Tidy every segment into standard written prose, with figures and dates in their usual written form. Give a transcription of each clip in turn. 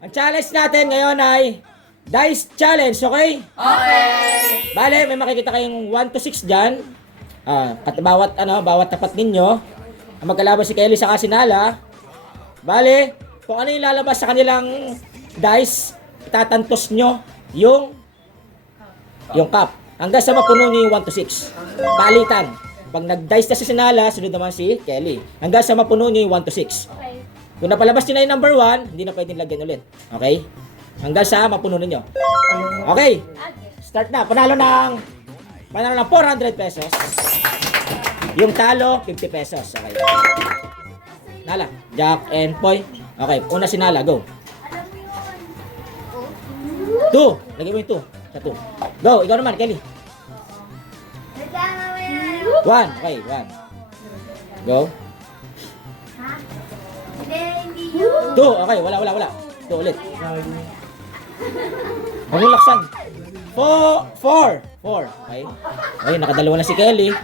Ang challenge natin ngayon ay dice challenge, okay? Okay! Bale, may makikita kayong 1 to 6 dyan. Bawat tapat ninyo. Ang magkalaban si Kelly sa Sinala. Bale, kung ano yung lalabas sa kanilang dice, itatantos nyo yung cup. Hanggang sa mapuno nyo yung 1 to 6. Palitan. Pag nag-dice na si Sinala, sunod naman si Kelly. Hanggang sa mapuno nyo yung 1 to 6. Okay. Kung napalabas nyo na yung number 1, hindi na pwedeng lagyan ulit. Okay? Hanggang sa mapuno ninyo. Okay. Start na. Panalo ng 400 pesos. Yung talo, 50 pesos. Okay. Nala. Jack and Poy. Okay. Una si Nala. Go. 2. Lagyan mo yung 2. Sa 2. Go. Ikaw naman, Kelly. 1. Okay. 1. Go. 2. Okay. Wala. 2 ulit. Huwag yung laksan. 4. Okay. Okay, nakadalawa na si Kelly. 5.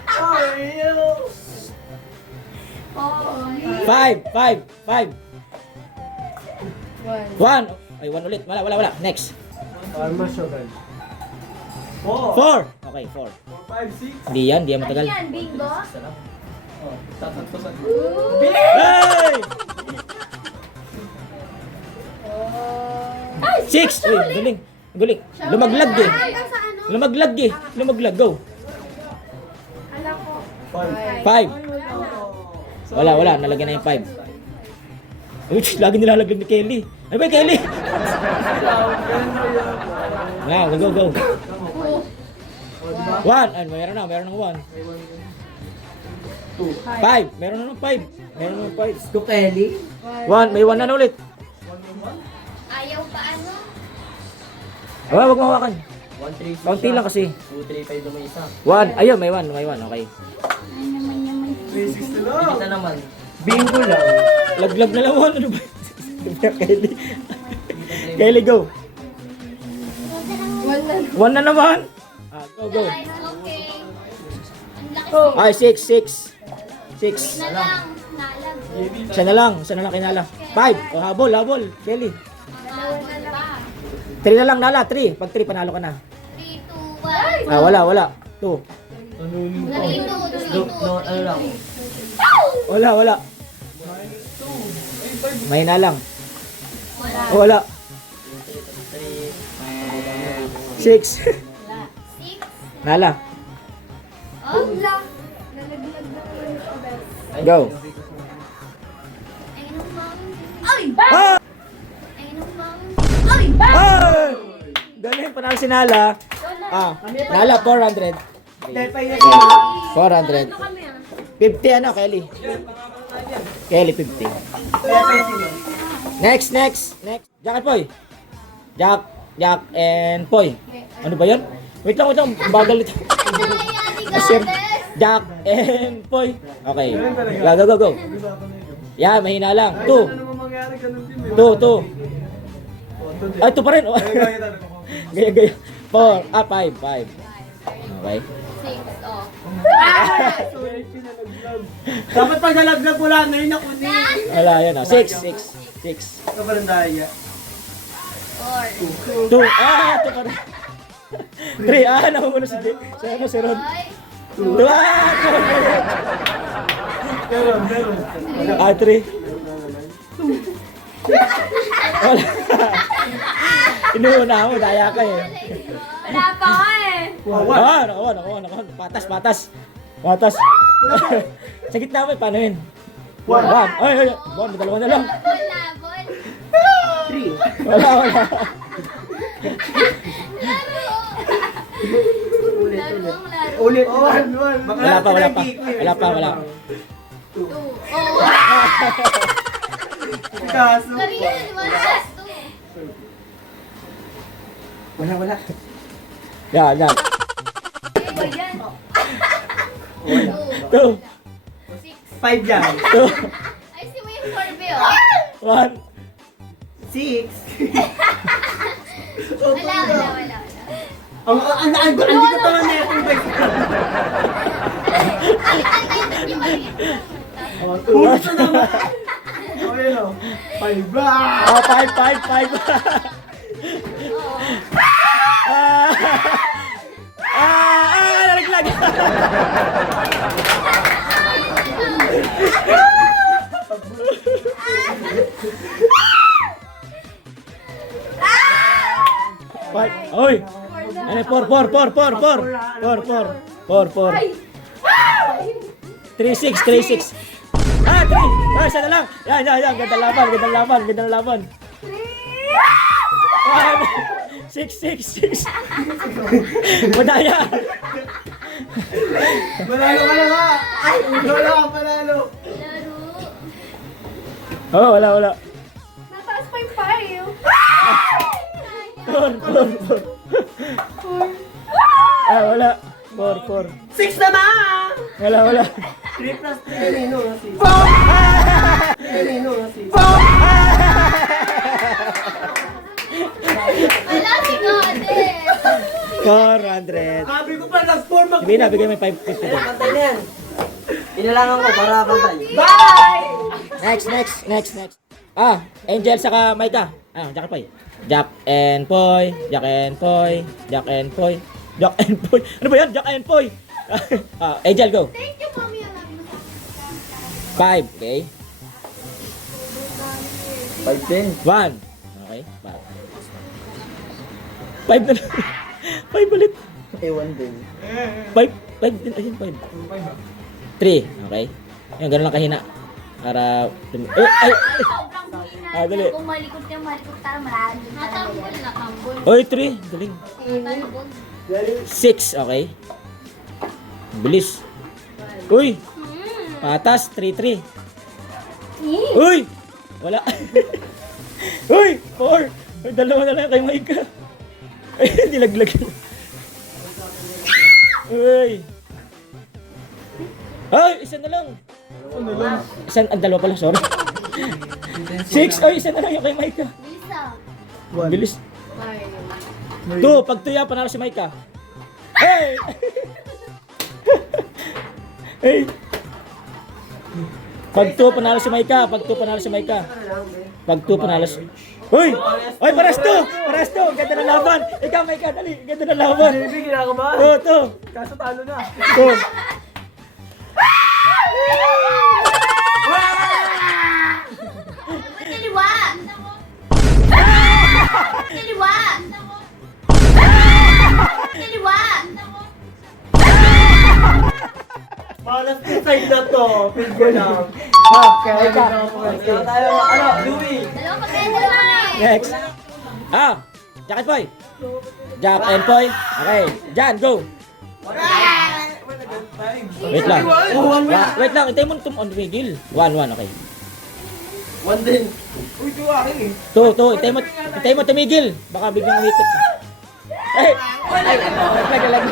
One. Ay, 1 ulit. Wala. Next. 4. Okay, 4. 5, 6. Hindi yan matagal. Yan, bingo? Hey! 6. Ay, galing. Lumaglag eh. Lumaglag. Go. 5. Wala. Nalagyan na yung 5. Uy, lagi nilalaglag ni Kelly. Ano ba yung Kelly? Go. 1. Ay, meron ng 1. 5. Meron na ng 5. To Kelly. 1. May 1 na ulit. Ayaw pa ano? Wag mo hawakan. 1, 3, 6. Kaunti lang kasi. 2, 3, 5 naman isa. 1. Ayun, may 1. Okay. 3, 6 na lang. Kita naman. Bingo lang. Laglag na lang 1. Ano ba? Kelly. Kelly, go. 1 na naman. Go. Guys, okay. Ang laki. Ay, 6. Na lang. Nalag. Isa na lang kay Nala. 5. Habol. Kelly. Dalawa na ba? 3 na lang, Nala. 3. Pag 3, panalo ka na. 3, 2, 1. Wala. 2. 3, 2. Ano lang? Wala. May na lang. Wala. 6. 6. Nala. Oh, Go. Ay! Ah! Ay! Ay! Galing, panalo si Nala. Nala, 400. Dahil pa yun siya. 400. 50 ano, Kelly? Kelly, 50. Next. Jack and Poy. Jack and Poy. Ano ba yun? Wait lang. Bagal ito. Sir, Jack and Poy. Okay. Go. Yan, mahina lang. 2. Ano mangyari ganun din eh? 2. Ay, 2 pa rin. Gaya. 4. 5. Okay. 6, oh. Dapat pag nalaglag wala na yun ako ni. Wala yan. 6. Ito pa rin daya. 4. 2. 2 pa rin. 3. Nakumuna si Ron. 2. 3. Wala. Inuuna mo, daya ka eh. Wala pa nga eh. Nakuha. Patas. Sa gitna mo, paano yun? 1. Ay, 1, dalawa na lang. Labon. 3. Wala. Larong laro. Ulit. Wala pa. 2. Oh. Kaso. Kanina, di ba? Last 2. Wala. Yan. Ano ba yan? 2. 2. 6. 5 yan. 2. Ay, si mo yung 4 oh. 1. 6. Wala. Ang dito to na itong bike. Yung maliit. Puso naman. Ayun o. 5 ba? Oh, 5. Nalaglag. Five. Oy. Ano, 4. 3-6. 3. Ay, isa na lang. Yan. Gandang laban. 6. Madaya. Manalo ka na nga. Ay, wala ka panalo. Laro. Oh, wala. Nataas pa yung payo. 4. Wala. 4. 6 naman! Wala. 3 plus 3 kanino na 6. Kanino na 6. Wala si Gode. 400. Sabi ko pa, nag-4 mag- Sabi na, bigay mo 550 doon. Pantay na yan. Inalangan ko para pantay. Bye! Next. Angel saka Maika. Jack and Poy. Ano ba yan? Jack and Poy. Angel, go. Thank you, Mommy. 5, okay? 5 din. 1. Okay, 5 na lang. 5 ulit. Ewan din. 5 din. Ayun, 5. 3, okay? Ayun, ganun lang kahina. Para... Ay! Sobrang Dali. Kung malikot tayo, malalim. Natambol. Oy, 3. Galing. Natambol. 6, okay? Bilis. Uy! Patas, 3. Uy! Wala. Uy! 4. Uy, dalawa na lang kay Maika. Ay, nilaglag. Uy! Ay, isa na lang. Dalawa pala, sorry. 6. Ay, isa na lang yung kay Maika. Lisa. Bilis. 2. Pag 2 yan, panalo si Maika. Hey! Hey! Pag 2, panalo si Maika. Pag 2, panalo si... Uy! Uy, paras to! Ganda ng laban! Ikaw, Maika, dali! Ganda ng laban! JB, kinakabahan. To! Kaso talo na. To! Kaliwa. Malas yung side na to. Feel ko lang. Maika! Tayo, Louie. Dalawa pa kayo, dalawa na. Next! Jack and Poy! Jack and Poy! Okay, Jan, go! Wait lang. Wait lang, intay mo tumigil. 1, okay. 1 din. Uy, ito akin eh. 2, intay mo tumigil. Baka biglang umikot. Ay! Naglag.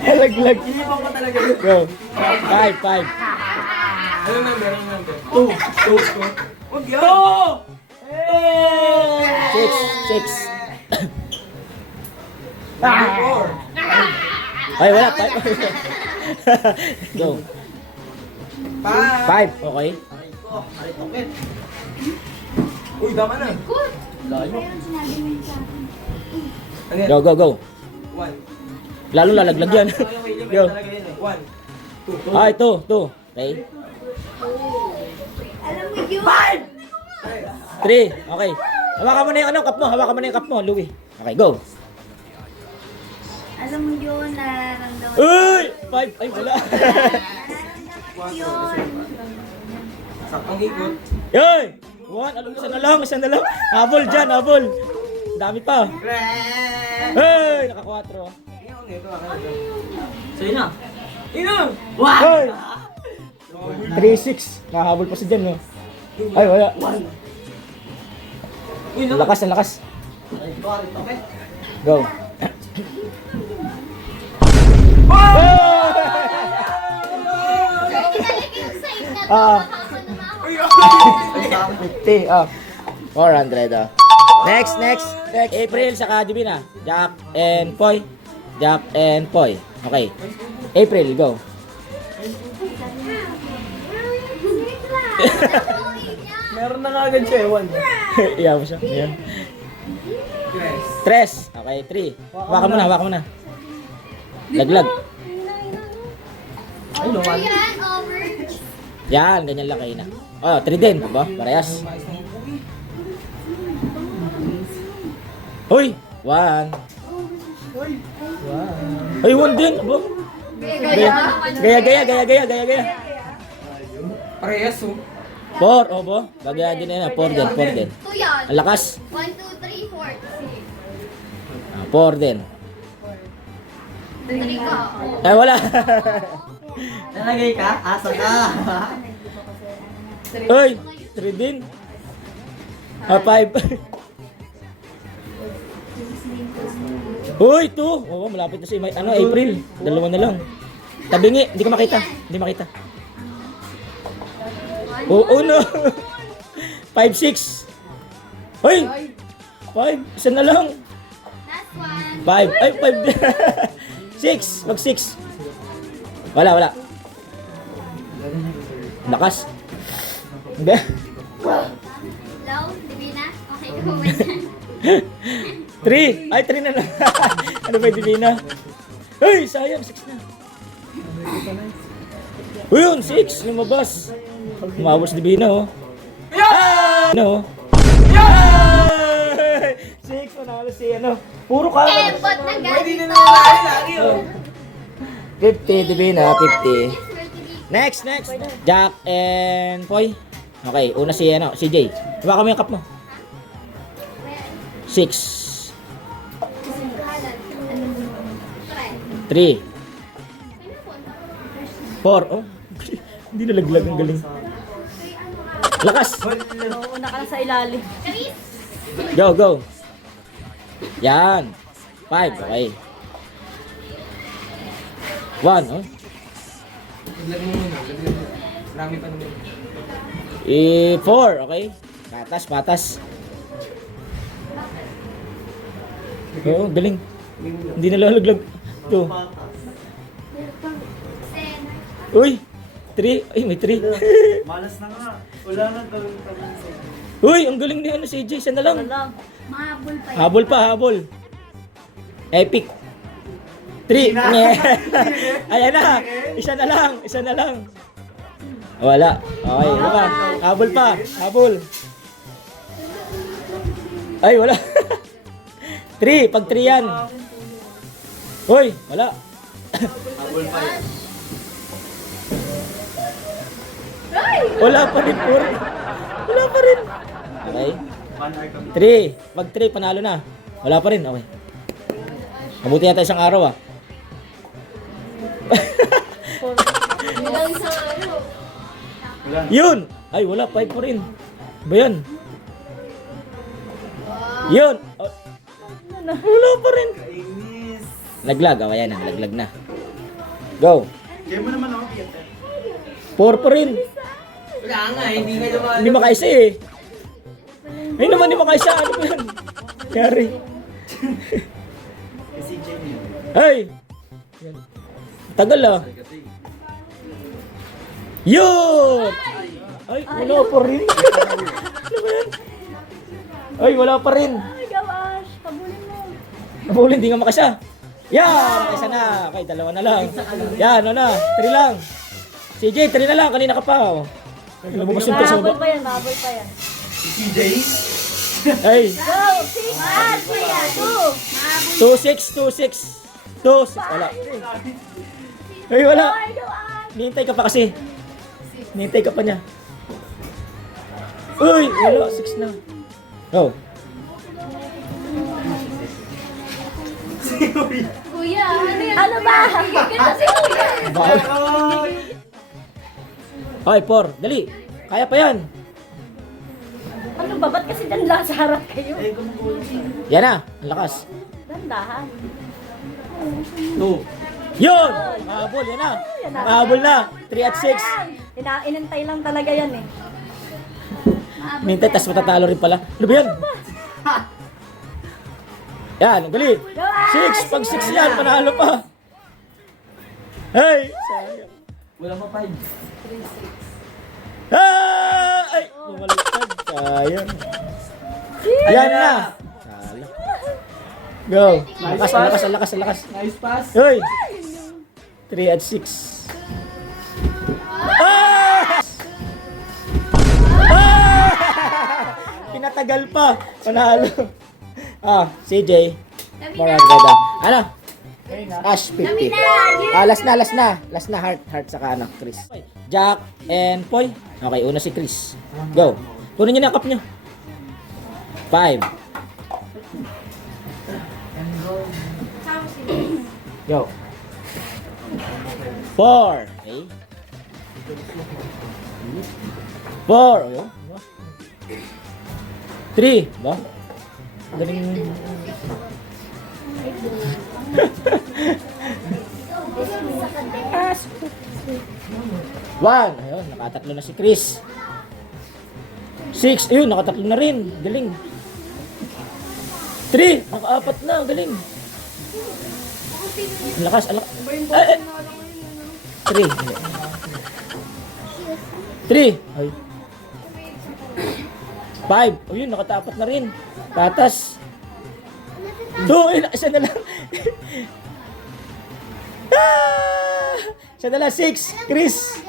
Nalaglag. Inipan ko talaga yun. Go. 5. Ano na, meron lang to. 2. Huwag yan. 6. Ay, wala. 5. Go. 5, okay. Uy, tama na. Good. Layo. Ayun, sinabi mo yun sa akin. Go. 1. Lalo lalaglag yan. Go. 1. Ay, 2. Okay. Alam mo yun. 3, okay. Hawakan mo na yung cup mo, Louie. Okay, go. Alam mo yun, nararamdaman. Uy! 5, ay wala. Nararamdaman yun. Sakang ikot. Yoy! 1, alam mo, isa na lang. Habol dyan. Dami pa. Hey! Naka 4. Sa'yo na. Hey! 3-6. Nakahabol pa si Jan, no? Ay, wala. Ang lakas. Go. Kinalagay yung side na to. Ah. Baka ako naman. 50, 400, Next. April, saka Divina. Jack and Poy. Okay. April, go. Meron na nga agad siya, 1. Iyaw mo siya. Ayan. Tres. Okay, 3. Hawakan mo na. Laglag. Ay, luman. Ayan, over. Yan, ganyan lang kayo na. Oh, 3 din. Aba, parehas. Hoy! 1. Hoy, 1 din. Aba. Gaya. Parehas oh. 4, obo. Bagay din na 4 din, 4 din. 2 yan. Ang lakas. 1, 2, 3, 4. 4 din. 3 ka. Eh, wala. Nalagay ka? Asa ka? Hoy, 3 din. 5. Hoy, 2. Oo, malapit na si April. 2 na lang. Tabingi, hindi makita. Oo, no. 5, 6. Hoy! 5, isa na lang. Last one. 5. Ay, 5. 6. Mag 6. Wala. Lakas. Hindi. Low, Divina. Okay, go with 3. Ay, 3 na lang. Ano ba yung Divina? Ay, sayang. 6 na. Uy, yun. 6. Lumabas. Umabot si Divina, oh. Ano? 6. Manalo si ano. Puro ka. Kembot na ganito. 50, Divina. 50. Next. Jack and Poy. Okay, una si Jay. Hawakan mo yung cup mo. 6. 3. 4. Oh. Hindi nalaglag, ang galing. Lakas. Una ka lang sa ilalim. Go. Yan. 5. Okay. 1. Oh. Laglag mo muna. Marami pa naman. 4. Okay. Patas. Oo, galing. Hindi nalalaglag. 2. Uy! 3. Ay, may 3. Malas na nga. Wala na gawin kami. Uy, ang galing ni CJ. Isa na lang. Mahabol pa yan. Habol. Epic. 3. Ayan na. Isa na lang. Wala. Okay, ano pa? Habol. Ay, wala. 3. Pag 3 yan. Uy, wala. Habol pa yun. Wala pa rin, Pur. Wala pa rin. Okay. 3. Pag 3, panalo na. Wala pa rin. Okay. Mabuti yata isang araw, ah. Ilang sa ano. Yun! Ay, wala. 5 pa rin. Ba yan? Yun! Oh. Wala pa rin. Kainis. Laglag. Oh, ayan na. Laglag na. Go. Kaya mo naman ako, Peter. 4 pa rin. Wala nga, hindi nga naman. Hindi makaisa eh. Ay naman, hindi makaisa. Ano ba yan? Yari. Kasi Jenny. Ay! Yan. Tagal, ah. Yun! Ay, wala pa rin. Ano ba yan? Ay, wala pa rin. Ay, gawash. Kabulin mo. Nabuli, hindi nga makasya. Yan! Isa na. Okay, 2 na lang. Yan, ano na. 3 lang. CJ, 3 na lang. Kanina ka pa, oh. Lumabas yung 3 sa Mahabol baba. pa yan. Si CJ? Ay! Go! 6! 2! 2-6. Wala. Ay, wala. Ay, gawash! Nihintay ka pa kasi. Nihintay ka pa niya. Uy! Wala. 6 na. Go. Kuya, ano yan? Ano ba? Ganda si Kuya. Bawal. Okay, 4. Dali. Kaya pa yan. Ano ba? Ba't kasi danla sa harap kayo? Yan na. Ang lakas. Dandahan. 2. Yun! Mahabol. Yan na. Mahabol na. 3 at 6. Inantay lang talaga yan eh. Nihintay, tas matatalo rin pala. Ano ba yan? Yan, ang galing. 6. Pag 6 yan, panalo pa. Hey! Sayang. Wala pa 5. Hey! bumaliktad. Sayang. Ayan na. Sala. Go. Lakas, lakas, lakas, lakas. Nice pass. Hoy! 3 at 6. Ah! Ah! Pinatagal pa. Panalo. CJ. 400. Ano? Ash 50. Last na, last na. Last na, heart saka Chris. Jack and Poy. Okay, una si Chris. Go. Kunin niyo na ang cup niyo. 5. Go. 4. Okay. 4. Ayun. 3. Ba? Galing. One. Ayun, nakatatlo na si Chris. 6. Ayun, nakatatlo na rin. Galing. 3. Nakaapat na. Galing. Ang lakas, ang lakas. 3. 3. Ay. 5. Ayun, nakatapat na rin. Patas. 2. Isa na lang. Isa na lang. 6. Chris.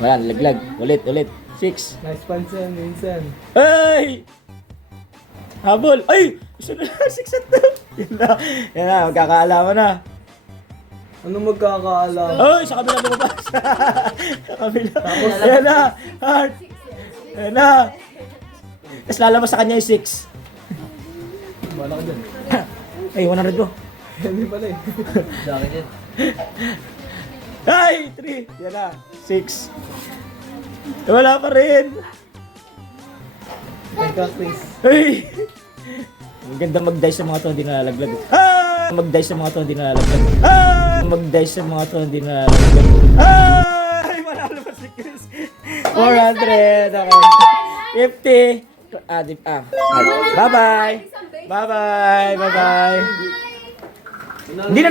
Wala, laglag. Ulit. 6. Nice pass yan, Vincent. Ay! Habol! Ay! Isa na lang. 6 at 2. Yan na. Magkakaalaman na. Ano magkakaalam? Ay! Sa kabila lumabas. Sa kabila. Yan na. Heart. Yan na. Tapos lalabas sa kanya yung 6. Bala ka dyan. Ay, 100 ko. Hindi pala eh. Sa akin yan. Ay! 3. Yan na. 6. Wala pa rin. Nagka-quiz. Ay! Ang ganda mag-dice sa mga to, hindi nalalaglag. Ah! Mag-dice sa mga to, hindi nalalaglag. Ah! Mag-dice sa mga to, hindi nalalaglag. Ay! Manalo pa si Chris. 400. Okay. 50. Bye-bye. Bye-bye. Bye-bye. Hindi na